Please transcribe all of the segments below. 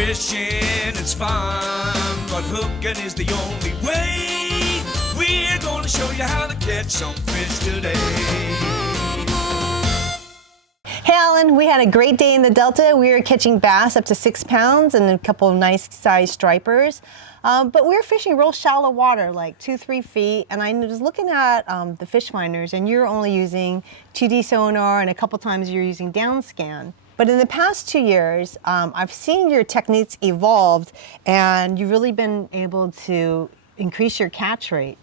Fishing is fun, but hooking is the only way. We're gonna show you how to catch some fish today. Hey Alan, we had a great day in the Delta. We were catching bass up to 6 pounds and a couple of nice sized stripers. But we were fishing real shallow water, like 2-3 feet. And I was looking at the fish finders, and you're only using 2D sonar, and a couple times you're using downscan. But in the past 2 years, I've seen your techniques evolved, and you've really been able to increase your catch rate.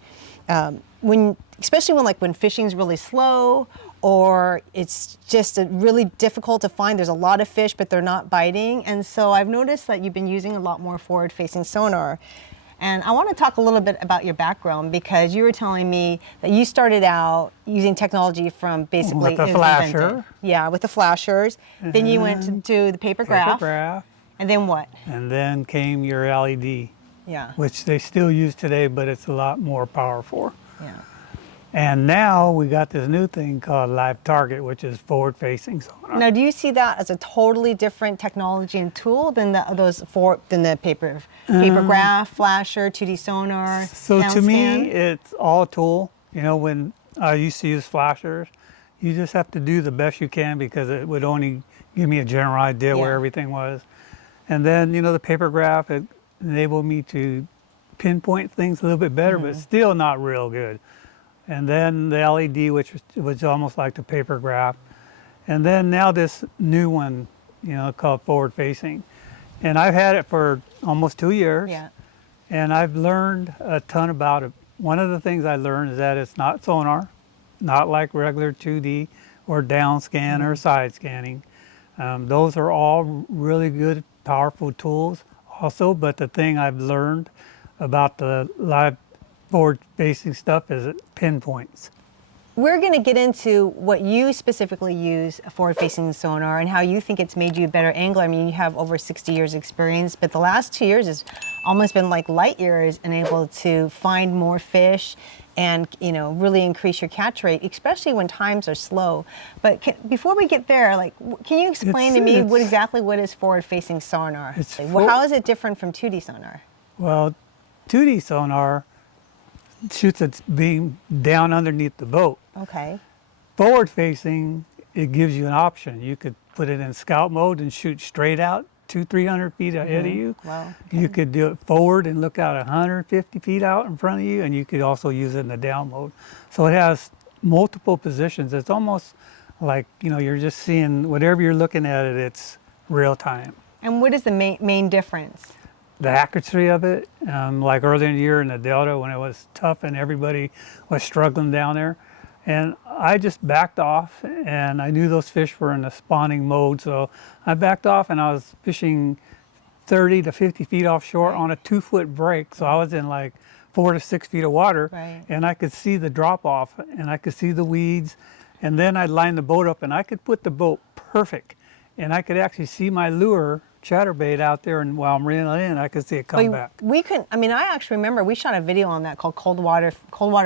Especially when fishing's really slow, or it's just really difficult to find. There's a lot of fish, but they're not biting. And so I've noticed that you've been using a lot more forward-facing sonar. And I want to talk a little bit about your background, because you were telling me that you started out using technology from basically with the flasher. Yeah, with the flashers. Then you went to do the paper graph. And then what? And then came your LED. Yeah. Which they still use today, but it's a lot more powerful. Yeah. And now we got this new thing called Live Target, which is forward-facing sonar. Now, do you see that as a totally different technology and tool than the paper graph, flasher, 2D sonar? So to me, downscan? it's all a tool. You know, when I used to use flashers, you just have to do the best you can, because it would only give me a general idea where everything was. And then, you know, the paper graph, it enabled me to pinpoint things a little bit better, but still not real good. And then the LED, which was almost like the paper graph. And then now this new one, you know, called forward facing. And I've had it for almost 2 years. Yeah. And I've learned a ton about it. One of the things I learned is that it's not sonar, not like regular 2D or down scan or side scanning. Those are all really good, powerful tools also. But the thing I've learned about the live forward-facing stuff is it pinpoints. We're going to get into what you specifically use forward-facing sonar and how you think it's made you a better angler. I mean, you have over 60 years experience, but the last 2 years has almost been like light years and able to find more fish and, you know, really increase your catch rate, especially when times are slow. But before we get there, like, can you explain to me what is forward-facing sonar? How is it different from 2D sonar? Well, 2D sonar shoots its beam down underneath the boat. Okay. Forward facing, it gives you an option. You could put it in scout mode and shoot straight out 200-300 feet ahead of you. Wow. Okay. You could do it forward and look out 150 feet out in front of you, and you could also use it in the down mode. So it has multiple positions. It's almost like, you know, you're just seeing whatever you're looking at it, it's real time. And what is the main difference? The accuracy of it, like earlier in the year in the Delta when it was tough and everybody was struggling down there. And I just backed off, and I knew those fish were in a spawning mode. So I backed off, and I was fishing 30 to 50 feet offshore on a 2-foot break. So I was in like 4 to 6 feet of water, and I could see the drop off, and I could see the weeds. And then I'd line the boat up, and I could put the boat perfect. And I could actually see my lure chatterbait out there, and while I'm reeling it in, I could see it come back. I actually remember we shot a video on that called cold water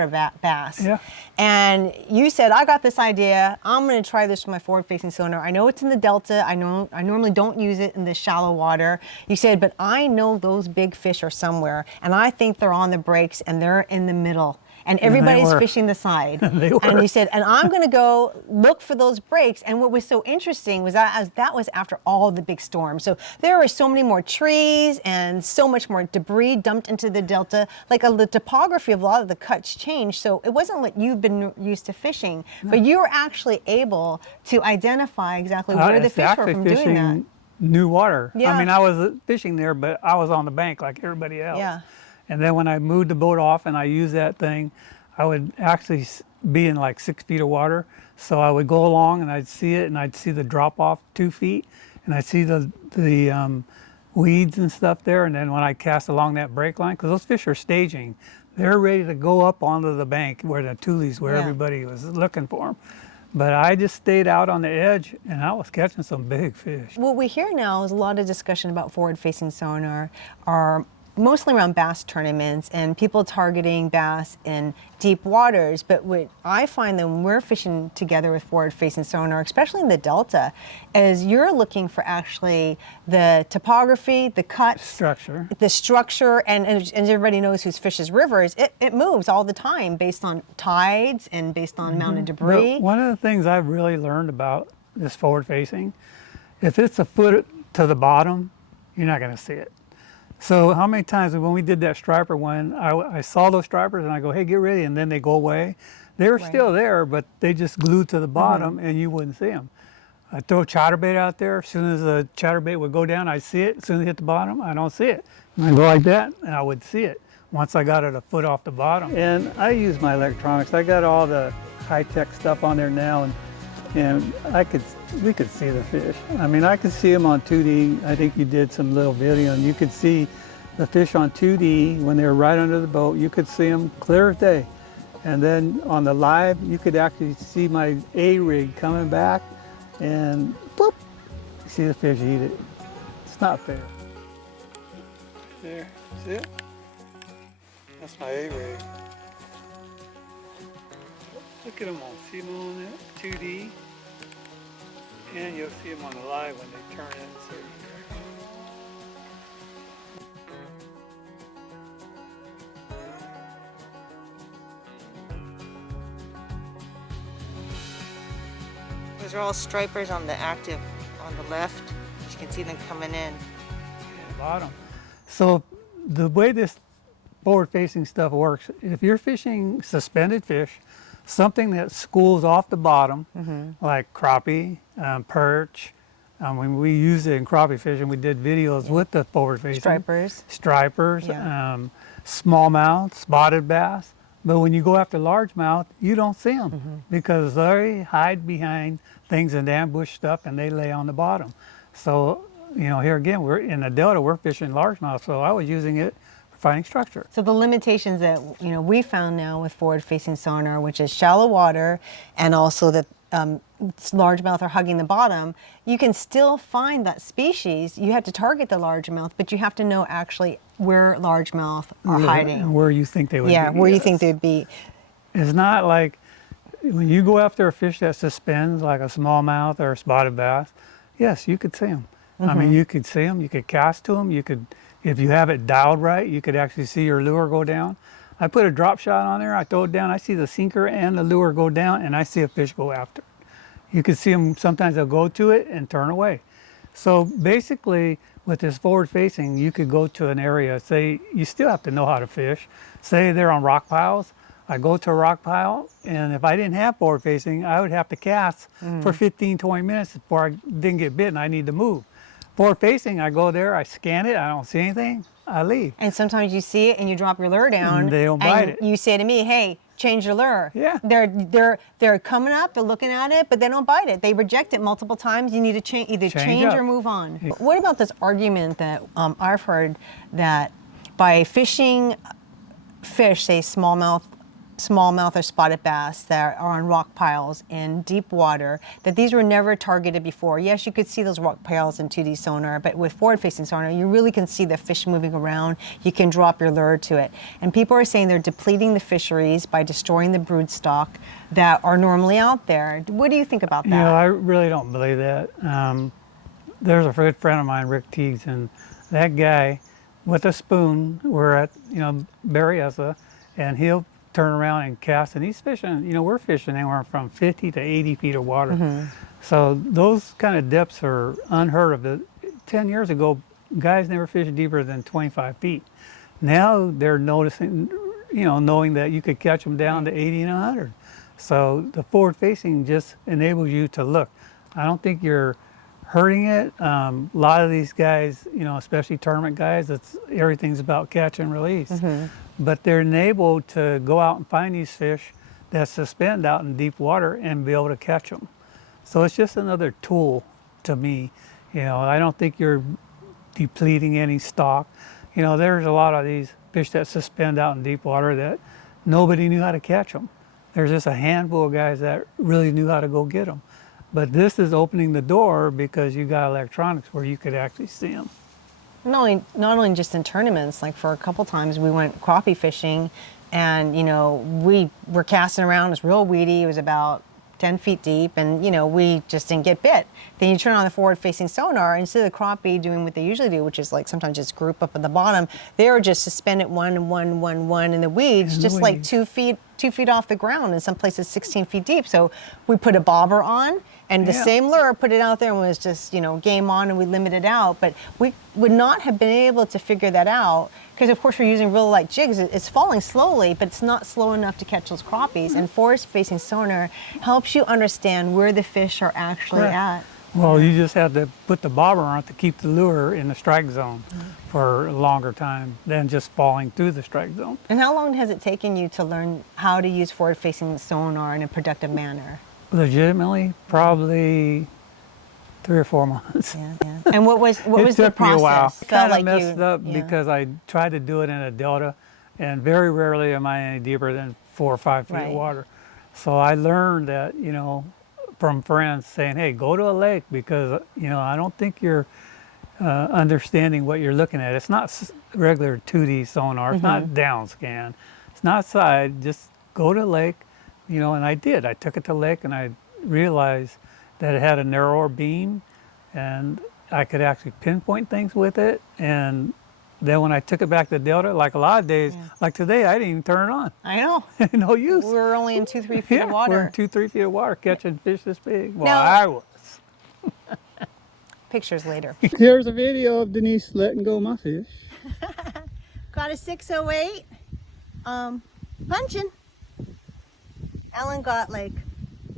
bass. Yeah. And you said, I got this idea. I'm going to try this with my forward-facing sonar. I know it's in the Delta. I normally don't use it in the shallow water. You said, but I know those big fish are somewhere, and I think they're on the breaks, and they're in the middle. And everybody's fishing the side. They were. And you said, and I'm going to go look for those breaks. And what was so interesting was that was after all the big storms. So there were so many more trees and so much more debris dumped into the Delta. Like the topography of a lot of the cuts changed. So it wasn't what you've been used to fishing, but you were actually able to identify exactly where the fish were from doing that. New water. Yeah. I mean, I was fishing there, but I was on the bank like everybody else. Yeah. And then when I moved the boat off and I used that thing, I would actually be in like 6 feet of water. So I would go along and I'd see it, and I'd see the drop off 2 feet, and I'd see the weeds and stuff there. And then when I cast along that break line, because those fish are staging, they're ready to go up onto the bank where the tulies, where everybody was looking for them. But I just stayed out on the edge, and I was catching some big fish. What we hear now is a lot of discussion about forward-facing sonar, or mostly around bass tournaments and people targeting bass in deep waters. But what I find that when we're fishing together with forward-facing sonar, especially in the Delta, is you're looking for actually the topography, the cuts, the structure, and everybody knows who fishes rivers. It moves all the time based on tides and based on amount of debris. But one of the things I've really learned about this forward-facing, if it's a foot to the bottom, you're not going to see it. So how many times when we did that striper one, I saw those stripers and I go, hey, get ready, and then they go away. They were still there, but they just glued to the bottom and you wouldn't see them. I'd throw chatterbait out there. As soon as the chatterbait would go down, I'd see it. As soon as it hit the bottom, I don't see it. And I'd go like that and I would see it once I got it a foot off the bottom. And I use my electronics. I got all the high-tech stuff on there now, and we could see the fish. I mean, I could see them on 2D. I think you did some little video, and you could see the fish on 2D when they were right under the boat. You could see them clear as day. And then on the live, you could actually see my A-rig coming back, and boop, you see the fish eat it. It's not fair. There, see it? That's my A-rig. Look at them all. See them on that 2D? And you'll see them on the live when they turn in a certain direction. Those are all stripers on the active on the left. You can see them coming in. Bottom. So the way this forward-facing stuff works, if you're fishing suspended fish, something that schools off the bottom, like crappie, perch. When we use it in crappie fishing, we did videos with the forward-facing. Stripers, smallmouth, spotted bass. But when you go after largemouth, you don't see them because they hide behind things and ambush stuff, and they lay on the bottom. So, you know, here again, we're in the Delta, we're fishing largemouth, so I was using it for finding structure. So the limitations that we found now with forward-facing sonar, which is shallow water, and also that largemouth are hugging the bottom, you can still find that species. You have to target the largemouth, but you have to know actually where largemouth are hiding. Where you think they would be. Yeah, where you think they would be. It's not like when you go after a fish that suspends, like a smallmouth or a spotted bass, yes, you could see them. I mean, you could see them, you could cast to them, you could, if you have it dialed right, you could actually see your lure go down. I put a drop shot on there, I throw it down, I see the sinker and the lure go down, and I see a fish go after it. You can see them, sometimes they'll go to it and turn away. So basically, with this forward facing, you could go to an area, say, you still have to know how to fish. Say they're on rock piles, I go to a rock pile, and if I didn't have forward facing, I would have to cast for 15, 20 minutes before I didn't get bit and I need to move. Forward facing, I go there, I scan it, I don't see anything, I leave. And sometimes you see it and you drop your lure down. And they don't bite it. You say to me, hey, change your lure. Yeah. They're coming up, they're looking at it, but they don't bite it. They reject it multiple times. You need to either change or move on. What about this argument that I've heard that by fishing fish, say smallmouth or spotted bass that are on rock piles in deep water, that these were never targeted before. Yes, you could see those rock piles in 2D sonar, but with forward-facing sonar, you really can see the fish moving around. You can drop your lure to it. And people are saying they're depleting the fisheries by destroying the brood stock that are normally out there. What do you think about that? You know, I really don't believe that. There's a good friend of mine, Rick Teagues, and that guy with a spoon, we're at, Berryessa, and he'll turn around and cast, and he's fishing, we're fishing anywhere from 50 to 80 feet of water. So those kind of depths are unheard of. 10 years ago, guys never fished deeper than 25 feet. Now they're noticing, knowing that you could catch them down to 80 and 100. So the forward facing just enables you to look. I don't think you're hurting it. A lot of these guys, especially tournament guys, everything's about catch and release. But they're enabled to go out and find these fish that suspend out in deep water and be able to catch them. So it's just another tool to me. I don't think you're depleting any stock. There's a lot of these fish that suspend out in deep water that nobody knew how to catch them. There's just a handful of guys that really knew how to go get them. But this is opening the door because you got electronics where you could actually see them. Not only just in tournaments, like for a couple times we went crappie fishing, and we were casting around. It was real weedy. It was about 10 feet deep, and we just didn't get bit. Then you turn on the forward-facing sonar, and instead of the crappie doing what they usually do, which is like sometimes just group up at the bottom, they were just suspended one in the weeds, just like 2 feet off the ground, in some places 16 feet deep. So we put a bobber on, and the same lure, put it out there, and was just game on, and we limited out. But we would not have been able to figure that out, because of course we're using real light jigs. It's falling slowly, but it's not slow enough to catch those crappies. And forward-facing sonar helps you understand where the fish are actually at. Well, you just have to put the bobber on to keep the lure in the strike zone for a longer time than just falling through the strike zone. And how long has it taken you to learn how to use forward-facing sonar in a productive manner? Legitimately, probably 3 or 4 months. Yeah. And what was the process? It took me a while. Felt Kind of like messed up because I tried to do it in a delta, and very rarely am I any deeper than 4 or 5 feet of water. So I learned that, from friends saying, hey, go to a lake, because, I don't think you're understanding what you're looking at. It's not regular 2D sonar. It's not downscan. It's not side. Just go to a lake, and I did. I took it to the lake, and I realized that it had a narrower beam, and I could actually pinpoint things with it. And then when I took it back to Delta, like a lot of days, like today, I didn't even turn it on. I know. No use. We were only in 2-3 feet of water. We're in 2-3 feet of water catching fish this big. Well, Now- I was. Pictures later. Here's a video of Denise letting go my fish. Got a 608. Punching. Ellen got like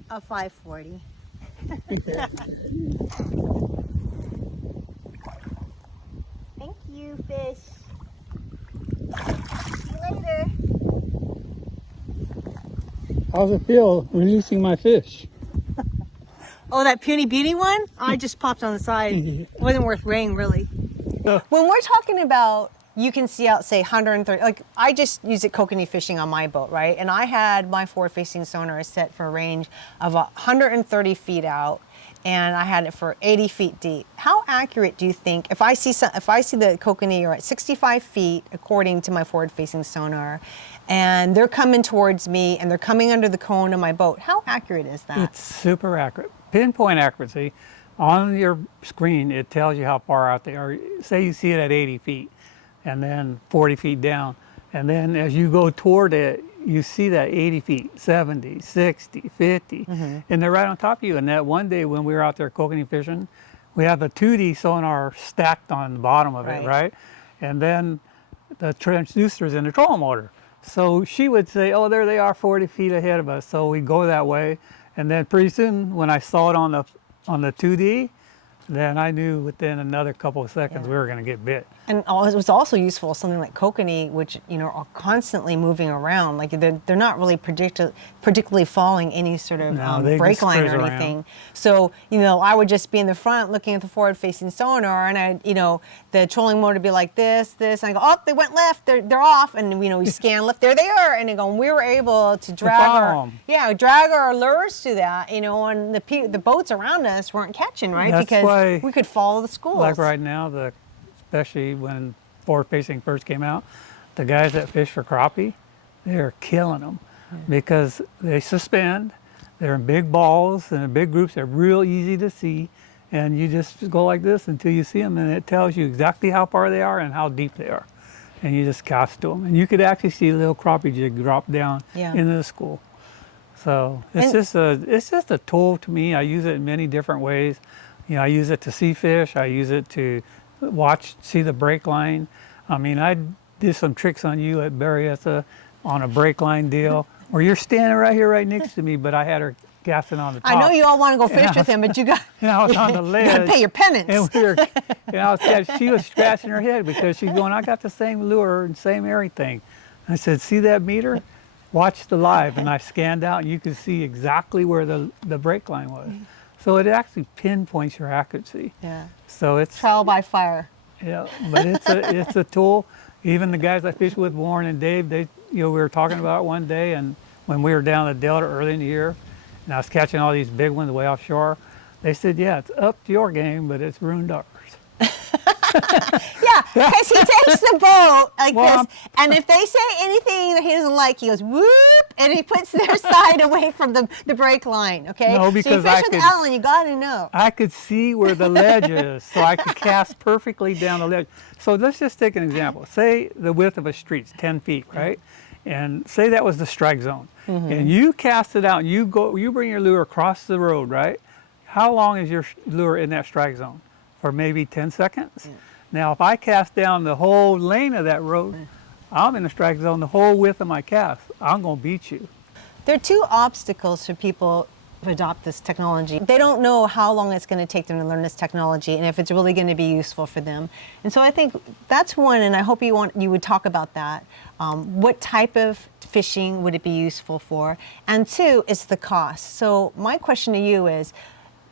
a 540. Thank you, fish. See you later. How's it feel releasing my fish? Oh, that puny beauty one? I just popped on the side. It wasn't worth weighing, really. When we're talking about, you can see out, say, 130, like I just use it kokanee fishing on my boat, right? And I had my forward-facing sonar set for a range of 130 feet out, and I had it for 80 feet deep. How accurate do you think, if I see the kokanee are at 65 feet, according to my forward-facing sonar, and they're coming towards me, and they're coming under the cone of my boat, how accurate is that? It's super accurate. Pinpoint accuracy. On your screen, it tells you how far out they are. Say you see it at 80 feet, and then 40 feet down. And then as you go toward it, you see that 80 feet, 70, 60, 50, and they're right on top of you. And that one day when we were out there kokanee fishing, we have a 2D sonar stacked on the bottom of it, right? And then the transducer's in the trolling motor. So she would say, oh, there they are 40 feet ahead of us. So we go that way. And then pretty soon when I saw it on the 2D, then I knew within another couple of seconds we were going to get bit. And it was also useful, something like kokanee, which are constantly moving around. Like they're not really particularly following any sort of brake line or anything. So I would just be in the front looking at the forward-facing sonar, and the trolling motor would be like this, and I go, oh, they went left, they're off, and we scan left, there they are, and we were able to drag our lures to that, and the boats around us weren't catching, right? That's because why, we could follow the schools. Like right now, especially when forward-facing first came out, the guys that fish for crappie, they're killing them because they suspend. They're in big balls and in big groups. They're real easy to see, and you just go like this until you see them, and it tells you exactly how far they are and how deep they are, and you just cast to them, and you could actually see a little crappie jig drop down into the school. So it's just a tool to me. I use it in many different ways. I use it to see fish. I use it to see the brake line. I mean, I did some tricks on you at Berryessa on a brake line deal where you're standing right here, right next to me, but I had her casting on the top. I know you all want to go fish with him, but you got I was on the ledge. You got to pay your penance. And she was scratching her head because she's going, I got the same lure and same everything. I said, see that meter? Watch the live. And I scanned out, and you could see exactly where the brake line was. So it actually pinpoints your accuracy. Yeah. So it's trial by fire. Yeah, but it's a tool. Even the guys I fish with, Warren and Dave, we were talking about it one day, and when we were down the Delta early in the year, and I was catching all these big ones way offshore, they said, yeah, it's up to your game, but it's ruined ours. Yeah, because he takes the boat like Well, this, and if they say anything that he doesn't like, he goes whoop, and he puts their side away from the brake line. Okay. No, so you because fish I with could- Alan, you got to know. I could see where the ledge is, so I could cast perfectly down the ledge. So let's just take an example. Say the width of a street's 10 feet, right? And say that was the strike zone. And you cast it out, and you bring your lure across the road, right? How long is your lure in that strike zone? For maybe 10 seconds? Now, if I cast down the whole lane of that road, I'm in the strike zone the whole width of my cast. I'm going to beat you. There are two obstacles for people who adopt this technology. They don't know how long it's going to take them to learn this technology and if it's really going to be useful for them. And so I think that's one, and I hope you would talk about that. What type of fishing would it be useful for? And two, is the cost. So my question to you is,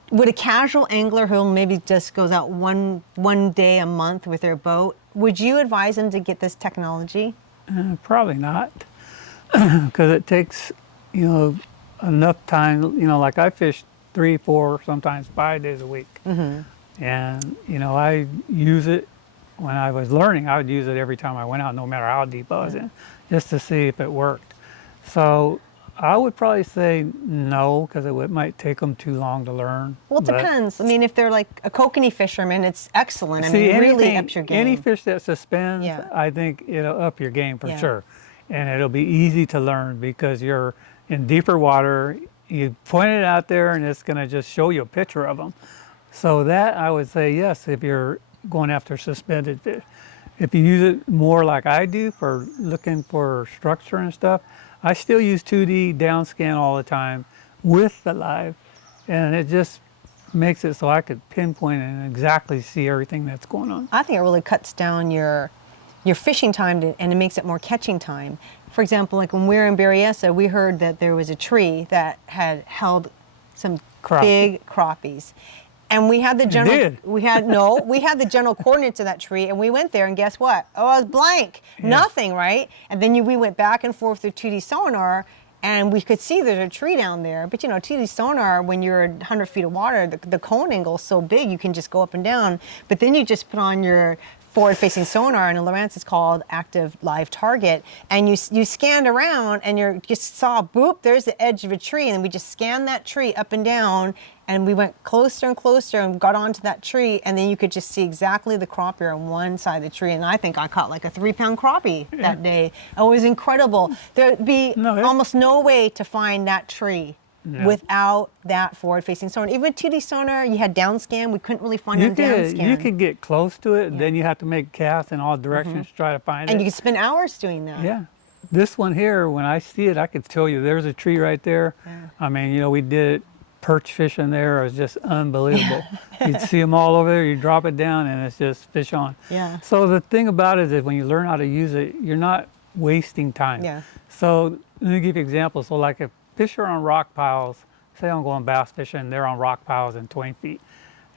would a casual angler who maybe just goes out one day a month with their boat, would you advise them to get this technology? Probably not, because it takes, enough time. Like I fish 3, 4, sometimes 5 days a week, and I use it when I was learning. I would use it every time I went out, no matter how deep I was in, just to see if it worked. So I would probably say no, because it might take them too long to learn. Well, it depends. I mean, if they're like a kokanee fisherman, it's excellent. See, I mean, really ups your game. Any fish that suspends, Yeah. I think it'll up your game for Yeah. sure. And it'll be easy to learn because you're in deeper water. You point it out there and it's going to just show you a picture of them. So that, I would say yes, if you're going after suspended fish. If you use it more like I do for looking for structure and stuff, I still use 2D downscan all the time with the live, and it just makes it so I could pinpoint and exactly see everything that's going on. I think it really cuts down your fishing time and it makes it more catching time. For example, like when we were in Berryessa, we heard that there was a tree that had held some big crappies. And we had the general we had the general coordinates of that tree, and we went there, and guess what? Oh, it was blank. Yeah. Nothing, right? And then we went back and forth through 2D sonar, and we could see there's a tree down there. But 2D sonar, when you're 100 feet of water, the cone angle is so big you can just go up and down. But then you just put on your forward-facing sonar, and in Lowrance it's called Active Live Target, and you scanned around, and you just saw, boop, there's the edge of a tree, and we just scanned that tree up and down, and we went closer and closer and got onto that tree, and then you could just see exactly the crappie on one side of the tree, and I think I caught like a 3-pound crappie that day. It was incredible. There'd be almost no way to find that tree without that forward-facing sonar. Even with 2D sonar, you had downscan. We couldn't really find it downscan. You could get close to it, then you have to make casts in all directions to try to find it. And you could spend hours doing that. Yeah. This one here, when I see it, I could tell you there's a tree right there. Yeah. I mean, we did perch fishing there. It was just unbelievable. You'd see them all over there. You drop it down, and it's just fish on. Yeah. So the thing about it is that when you learn how to use it, you're not wasting time. Yeah. So let me give you examples. So like if fish are on rock piles, say I'm going bass fishing, they're on rock piles in 20 feet.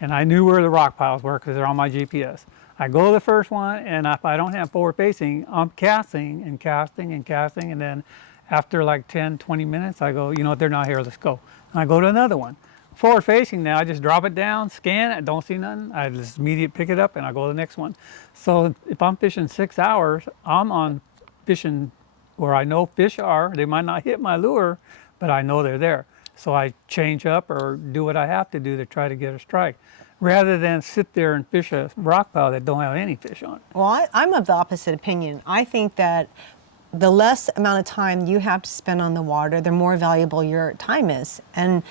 And I knew where the rock piles were because they're on my GPS. I go to the first one, and if I don't have forward facing, I'm casting and casting and casting. And then after like 10, 20 minutes, I go, they're not here, let's go. And I go to another one. Forward facing now, I just drop it down, scan it, don't see nothing. I just immediately pick it up and I go to the next one. So if I'm fishing 6 hours, I'm on fishing where I know fish are. They might not hit my lure, but I know they're there. So I change up or do what I have to do to try to get a strike, rather than sit there and fish a rock pile that don't have any fish on it. Well, I'm of the opposite opinion. I think that the less amount of time you have to spend on the water, the more valuable your time is. And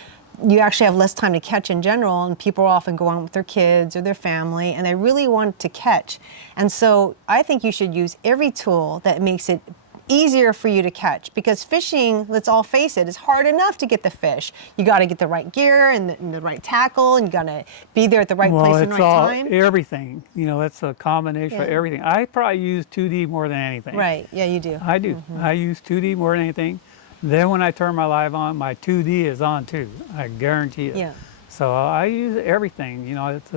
you actually have less time to catch in general, and people often go on with their kids or their family, and they really want to catch. And so I think you should use every tool that makes it easier for you to catch, because fishing, let's all face it, is hard enough to get the fish. You got to get the right gear and the right tackle, and you got to be there at the right place and the right time. Everything. It's a combination of everything. I probably use 2D more than anything. Right. Yeah, you do. I do. I use 2D more than anything. Then when I turn my live on, my 2D is on too. I guarantee it. Yeah. So I use everything. It's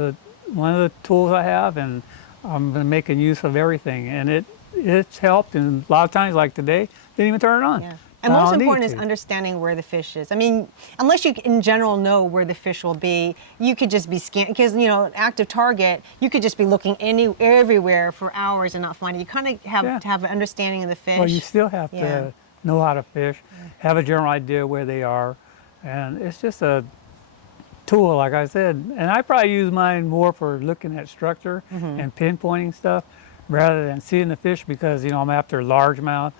one of the tools I have, and I'm making use of everything. And it's helped, and a lot of times, like today, didn't even turn it on. Yeah. And most don't need important is to. understanding where the fish is. I mean, unless you in general know where the fish will be, you could just be scanning, because, you know, active target, you could just be looking everywhere for hours and not find it. You kind of have to have an understanding of the fish. Well, you still have to know how to fish, have a general idea where they are, and it's just a tool, like I said. And I probably use mine more for looking at structure and pinpointing stuff rather than seeing the fish, because, you know, I'm after largemouth.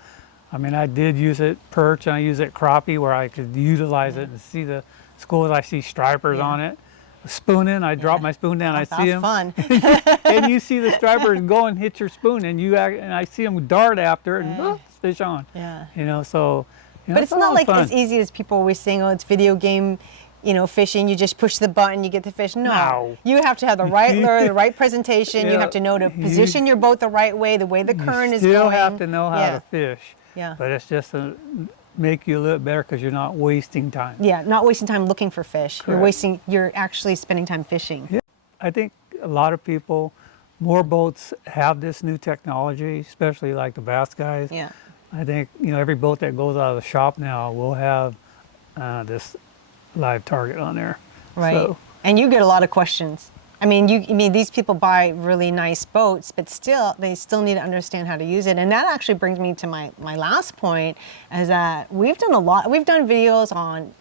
I mean, I did use it perch, and I use it crappie, where I could utilize it and see the schools. I see stripers on it. Spooning, I drop my spoon down, I see them. That's fun. And you see the stripers go and hit your spoon, and and I see them dart after it, and fish on. Yeah. You know, so. You know, But it's not like as easy as people always saying, oh, it's video game, you know, fishing. You just push the button, you get the fish. No. You have to have the right lure, the right presentation. You have to know to position your boat the right way, the way the current is going. You still have to know how to fish. Yeah. But it's just make you a little better, because you're not wasting time. Yeah, not wasting time looking for fish. Correct. You're actually spending time fishing. Yeah. I think a lot of people, more boats have this new technology, especially like the bass guys. Yeah. I think, you know, every boat that goes out of the shop now will have this live target on there. Right. So, and you get a lot of questions. I mean, these people buy really nice boats, but they still need to understand how to use it. And that actually brings me to my last point, is that we've done videos on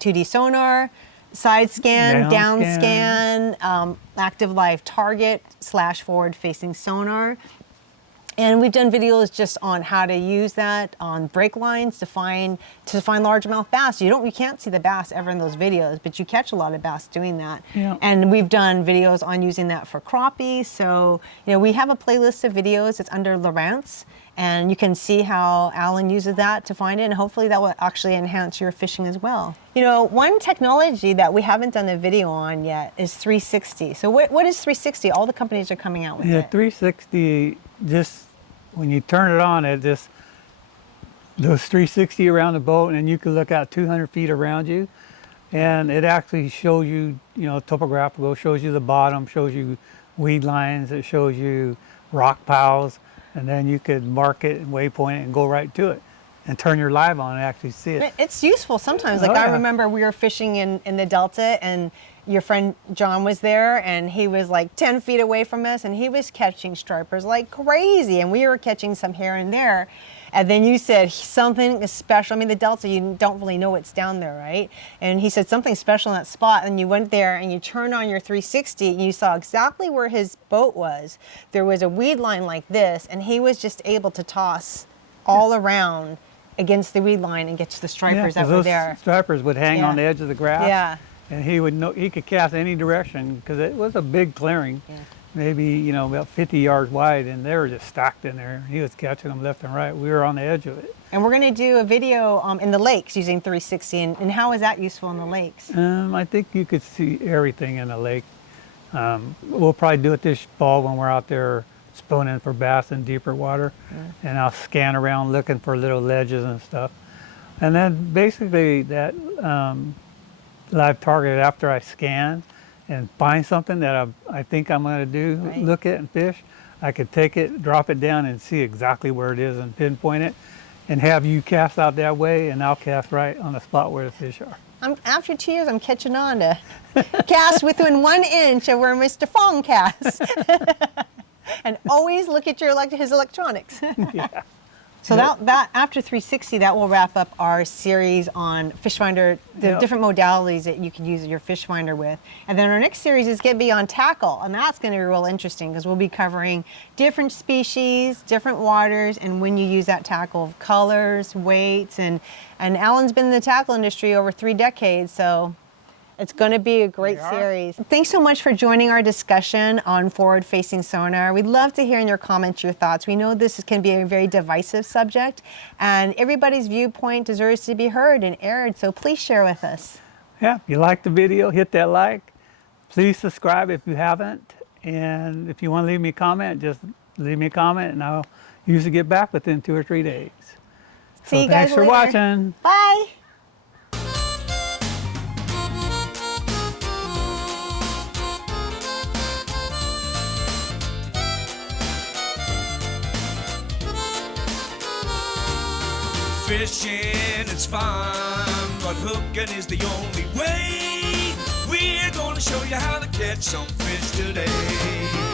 2D sonar, sidescan, downscan, active live target / forward facing sonar. And we've done videos just on how to use that on brake lines to find largemouth bass. You can't see the bass ever in those videos, but you catch a lot of bass doing that. Yeah. And we've done videos on using that for crappie. So, you know, we have a playlist of videos. It's under Lowrance, and you can see how Alan uses that to find it, and hopefully that will actually enhance your fishing as well. You know, one technology that we haven't done a video on yet is 360. So what is 360? All the companies are coming out with it. Yeah, 360, just when you turn it on, it just goes 360 around the boat, and you can look out 200 feet around you. And it actually shows you, you know, topographical, shows you the bottom, shows you weed lines, it shows you rock piles, and then you could mark it and waypoint it and go right to it and turn your live on and actually see it. It's useful sometimes. Like, I remember we were fishing in the Delta, and your friend John was there, and he was like 10 feet away from us, and he was catching stripers like crazy, and we were catching some here and there. And then you said something special. I mean, the Delta, you don't really know what's down there, right? And he said something special in that spot, and you went there and you turned on your 360 and you saw exactly where his boat was. There was a weed line like this, and he was just able to toss all around against the weed line and get to the stripers that were there. Those stripers would hang on the edge of the grass. Yeah. And he would know, he could cast any direction, because it was a big clearing, maybe, you know, about 50 yards wide, and they were just stacked in there. He was catching them left and right. We were on the edge of it. And we're going to do a video in the lakes using 360, and how is that useful in the lakes? I think you could see everything in the lake. We'll probably do it this fall when we're out there spooning for bass in deeper water, and I'll scan around looking for little ledges and stuff. And then basically that live target, after I scan and find something that I think I'm going to do, look at and fish, I could take it, drop it down, and see exactly where it is and pinpoint it, and have you cast out that way, and I'll cast right on the spot where the fish are. After 2 years, I'm catching on to cast within 1 inch of where Mr. Fong casts. And always look at his electronics. Yeah. So that after 360, that will wrap up our series on fish finder, the different modalities that you can use your fish finder with. And then our next series is going to be on tackle, and that's going to be real interesting, because we'll be covering different species, different waters, and when you use that tackle, colors, weights, and Alan's been in the tackle industry over 3 decades, so it's going to be a great series. Thanks so much for joining our discussion on forward-facing sonar. We'd love to hear in your comments your thoughts. We know this can be a very divisive subject, and everybody's viewpoint deserves to be heard and aired, so please share with us. Yeah, if you like the video, hit that like. Please subscribe if you haven't, and if you want to leave me a comment, just leave me a comment, and I'll usually get back within 2 or 3 days. See you guys thanks for later. watching. Bye. Fishing is fun, but hooking is the only way. We're gonna show you how to catch some fish today.